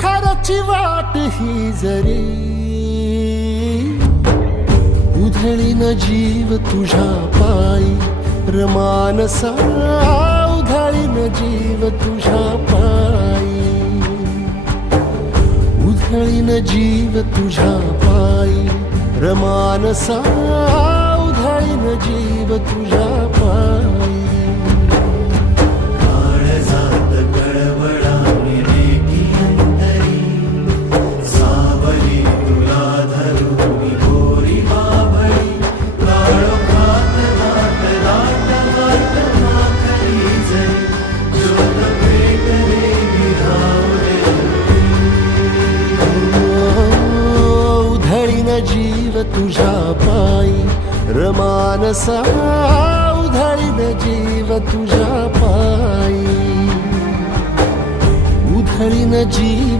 खराची वाट ही जरी उधळीन जीव तुझ्या पायी रमानसा उधळीन जीव तुझ्या पायी उधळीन जीव तुझ्या पायी रमानसा उधळीन जीव तुझ्या पायी काळजात कळवळा विवेकी अंतरी सावली तुला धरून गोरी बाभळी काळोखात दाट दाट दाट माखली जरी ज्योत पेटले विरावले उधळीन जीव तुझ्या पायी रमानसा उधळीन जीव तुझ्या पायी उधळीन जीव